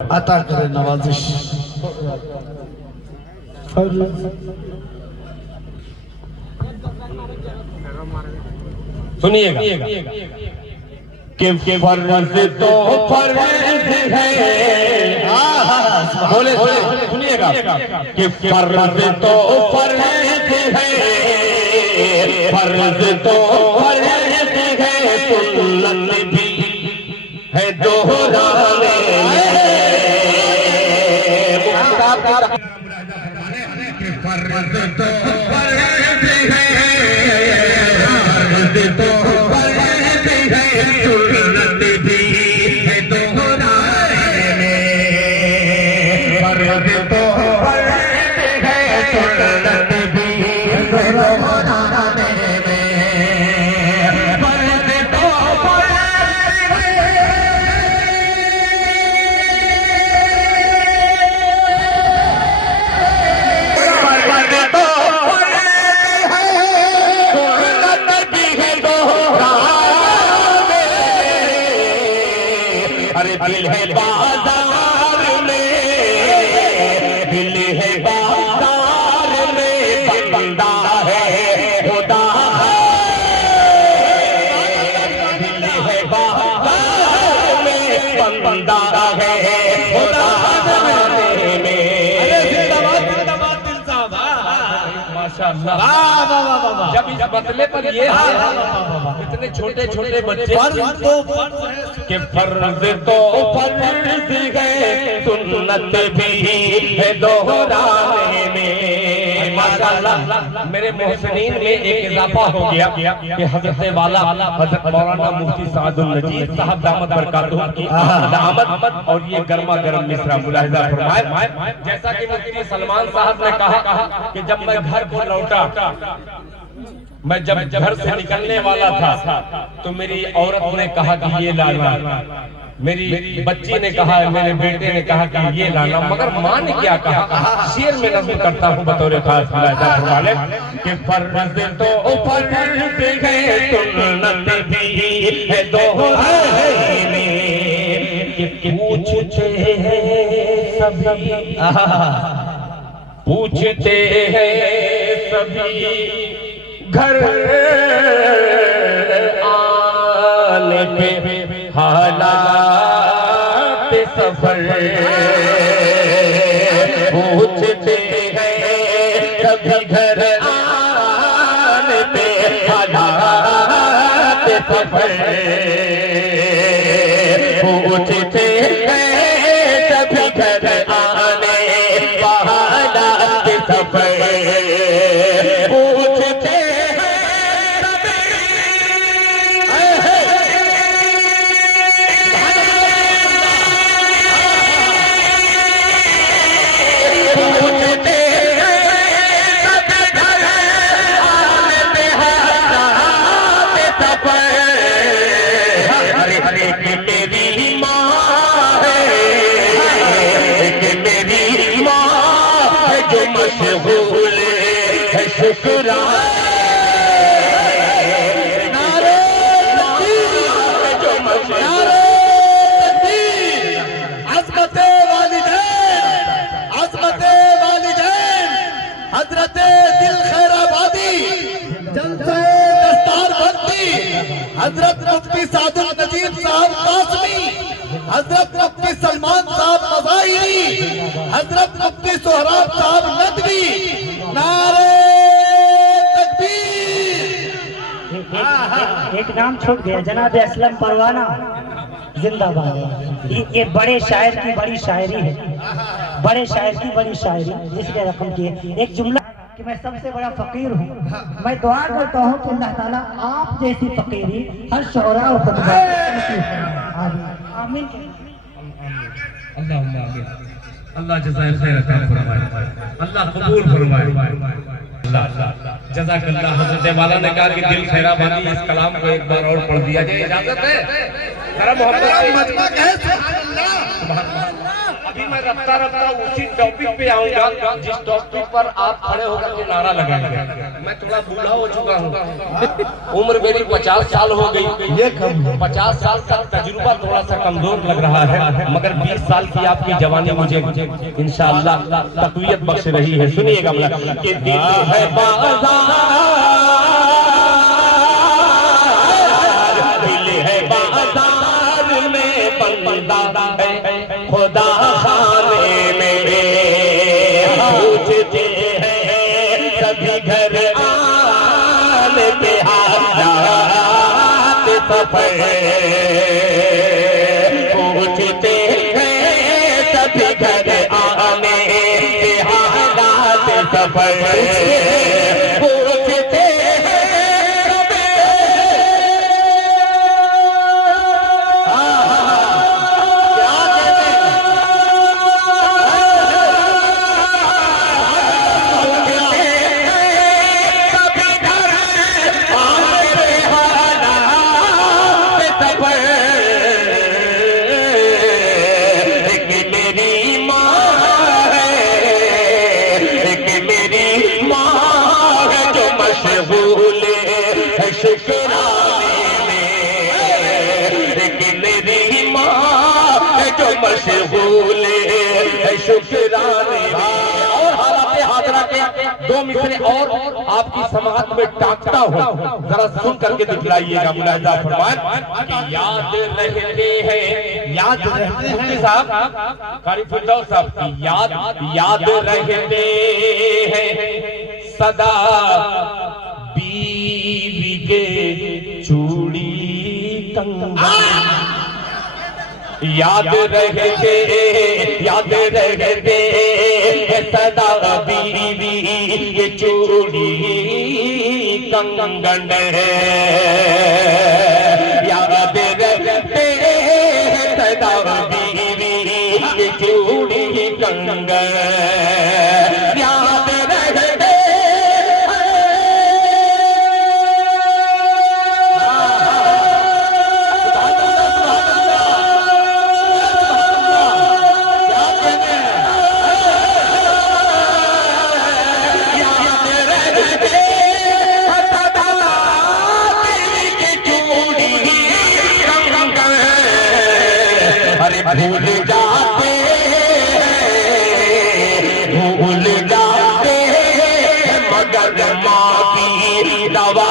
अता करे नवाजिश। सुनिएगा कि फर्ज तो फर्ज है। बोले सुनिएगा कि फर्ज तो फर्ज है, फर्ज तो फर्ज है, सुन्नत भी है दोहराने फर्ज तो फर्ज है, फर्ज तो फर्ज है, सुन्नत भी है दोहराने में। फर्ज तो फर्ज है, सुन्नत भी है दोहराने में। फर्ज तो फर्ज दिल है बाजार में, दिल है बाजार में, बंदा है खुदा है। दिल है बाजार में, बंदा है खुदा में। माशाअल्लाह, जब इस बदले पर ये इतने छोटे छोटे बच्चे कि फर्ज तो फर्ज है, सुन्नत भी है दोहराने में। माशाअल्लाह, मेरे मोहसिनीन में एक इजाफा हो गया कि हजरत वाला हजरत मौलाना मुफ्ती सादुल नजीर साहब दामत बरकातुहू की दामत और ये गर्मा गर्म मिसरा मुलाहिजा फरमाए। जैसा कि मुफ्ती सलमान साहब ने कहा कि जब मैं घर को लौटा, मैं जब घर से निकलने वाला था तो मेरी औरत ने कहा कि ये लाना, मेरी बच्ची ने कहा, मेरे बेटे ने कहा कि ये लाना, मगर माँ ने क्या कहा? शेर में नज़्म करता हूँ बतौर खास वाले कि फर्ज तो फर्ज है, सुन्नत भी है दोहराने में। पूछते हैं सभी, पूछते हैं सभी घर आने पे हालात सफर, पूछते हैं कभी घर आने पे हालात सफर, पूछते हैं कभी घर आने हालात सफर, पूछते मशगूल है शुक्राने, नारे जो मशगूल अज़मते वालिदैन, अज़मते वालिदैन, हज़रते दिल खैराबादी, जलसे दस्तार बंदी, हज़रत मुफ्ती सादुल नजीर साहब कासमी, हज़रत मुफ्ती सलमान साहब मज़ाहिरी, हज़रत मुफ्ती सोहराब साहब नदवी, नारे तकबीर। एक नाम छूट गया, जनाब असलम परवाना जिंदाबाद। ये बड़े शायर की बड़ी शायरी है, बड़े शायर की बड़ी शायरी जिसने रकम की है। एक जुमला कि मैं सबसे बड़ा फकीर हूँ, मैं दुआ करता हूँ कि अल्लाह ताला आप जैसी फकीरी हर शोरा और खुतबा आमीन। अल्लाह जज़ाए खैर अता फरमाए, अल्लाह कबूल फरमाए। जज़ाकल्लाह। हज़रत वाला ने कहा कि दिल खैराबादी इस कलाम को एक बार और पढ़ दिया जाए, इजाजत है? जरा मोहब्बत से अभी मैं रफ्ता रफ्ता उसी टॉपिक पे आऊंगा जिस टॉपिक पर आप खड़े होकर के नारा लगाएंगे। मैं थोड़ा बूढ़ा हो चुका हूँ, उम्र मेरी 50 साल हो गई। ये कम 50 साल का तजुर्बा थोड़ा सा कमजोर लग रहा है, मगर 20 साल की आपकी जवानी मुझे इंशाअल्लाह तकवीयत बख्श रही है। सुनिएगा कि दिल है बाज़ार, दिल है बाज़ार में बंदा है खुदा खाने में पूछते हैं सभी घर आने के हालात सफर, पूछते हैं सभी घर आने के हालात सफर, पूछते मशगूल है शुक्राने। और हालात हाजरा के 2 मिसरे और आपकी समाअत में टाकता हूँ, जरा सुन करके दिखलाइएगा। मुलाहिजा फरमाएं कि याद रहते हैं, याद रहते हैं साहब, कारी फिरदौस साहब की याद रहते हैं सदा बीवी के चूड़ी कंगन, याद रहते सदा बीवी ये चूड़ी कंगन, याद रहते सदा बीवी ये चूड़ी कंगन, याद रहते भूल जाते मगर माँ की दवा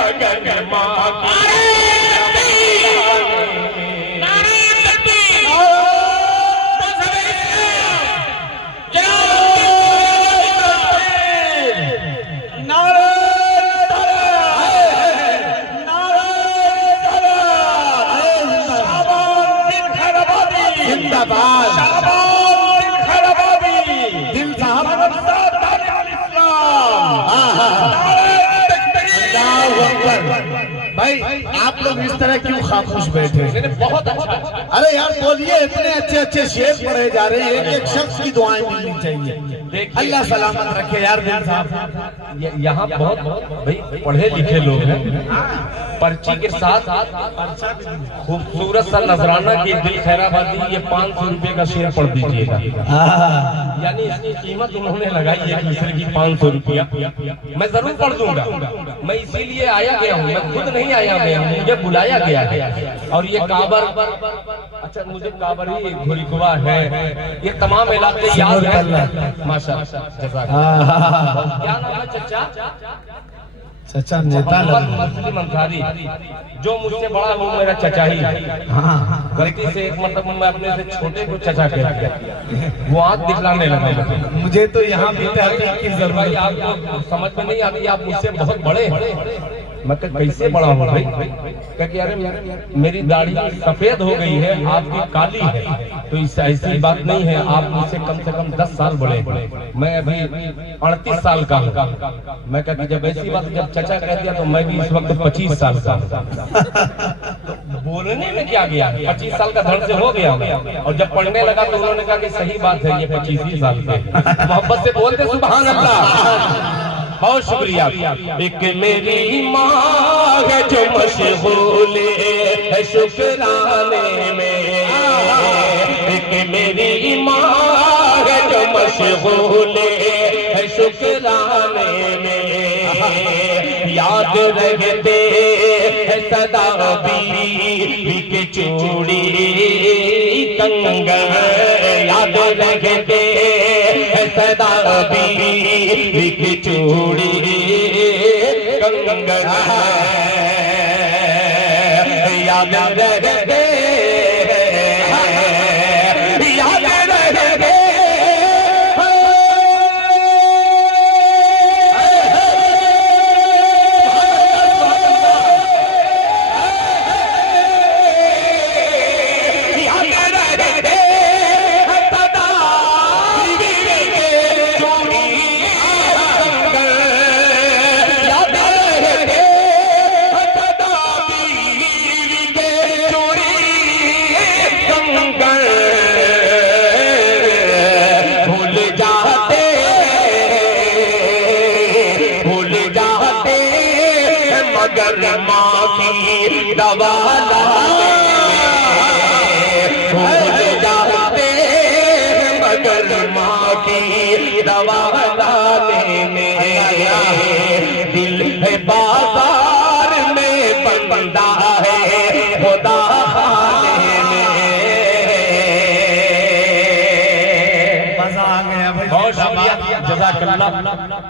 मगर माँ भाई आप लोग इस तरह क्यों खामोश बैठे? बहुत अच्छा। अरे यार बोलिए, इतने अच्छे अच्छे शेर पढ़े जा रहे हैं, एक शख्स की दुआएं मिलनी चाहिए। अल्लाह सलामत रखे यार दिल साहब। यहाँ बहुत भाई पढ़े लिखे लोग हैं, पर्ची के साथ खूबसूरत सा नजराना की दिल खैराबादी, ये 500 रुपए का शेर पढ़ दीजिएगा। यानी इसकी कीमत उन्होंने लगाई है दूसरे की 500 रुपया। मैं जरूर पढ़ दूंगा, मैं इसीलिए आया गया हूँ, मैं खुद नहीं आया गया हूँ, मुझे बुलाया गया है। और ये काबर, अच्छा मुझे काबर ही घुरिकुआ है, ये तमाम इलाके याद है माशाअल्लाह। क्या नाम है चचा? चचा नेता मुस्लिम अंसारी, जो मुझसे बड़ा वो मेरा चचा ही है। गलती से एक मतलब मैं अपने से छोटे को चचा कह दिया, वो आँख दिखलाने लगा। मुझे तो यहाँ भी तहकीक की जरूरत। आपको समझ में नहीं आती, आप मुझसे बहुत बड़े हैं। मैं कैसे बड़ा हूँ भाई? क्योंकि अरे मेरी दाढ़ी सफेद हो गई है, आपकी काली है, तो ऐसी बात नहीं है। आप मुझसे कम से कम 10 साल बड़े, मैं अभी 38 साल का हूँ। मैं कहती जब ऐसी बात जब चचा कह दिया तो मैं भी इस वक्त 25 साल का बोलने में क्या गया, 25 साल का धड़ से हो गया। और जब पढ़ने लगा तो उन्होंने कहा कि सही बात है, ये 25 ही साल का। मोहब्बत से बोलते सुभान अल्लाह। बहुत शुक्रिया। एक मेरी माँ है जो मशगूल है शुक्राने में, एक मेरी माँ है जो मशगूल है शुक्राने में। याद रखते है सदा बीवी की चूड़ी कंगन, याद रखते है सदा बीवी की चूड़ी कंगन, याद रखते मगर माँ की दवा भूल जाते मगर माँ की दवा लाने में। दिल है बाजार में बंदा है खुदा खाने में। मजा आ गया भाई। बहुत शुक्रिया, जज़ाकल्लाह।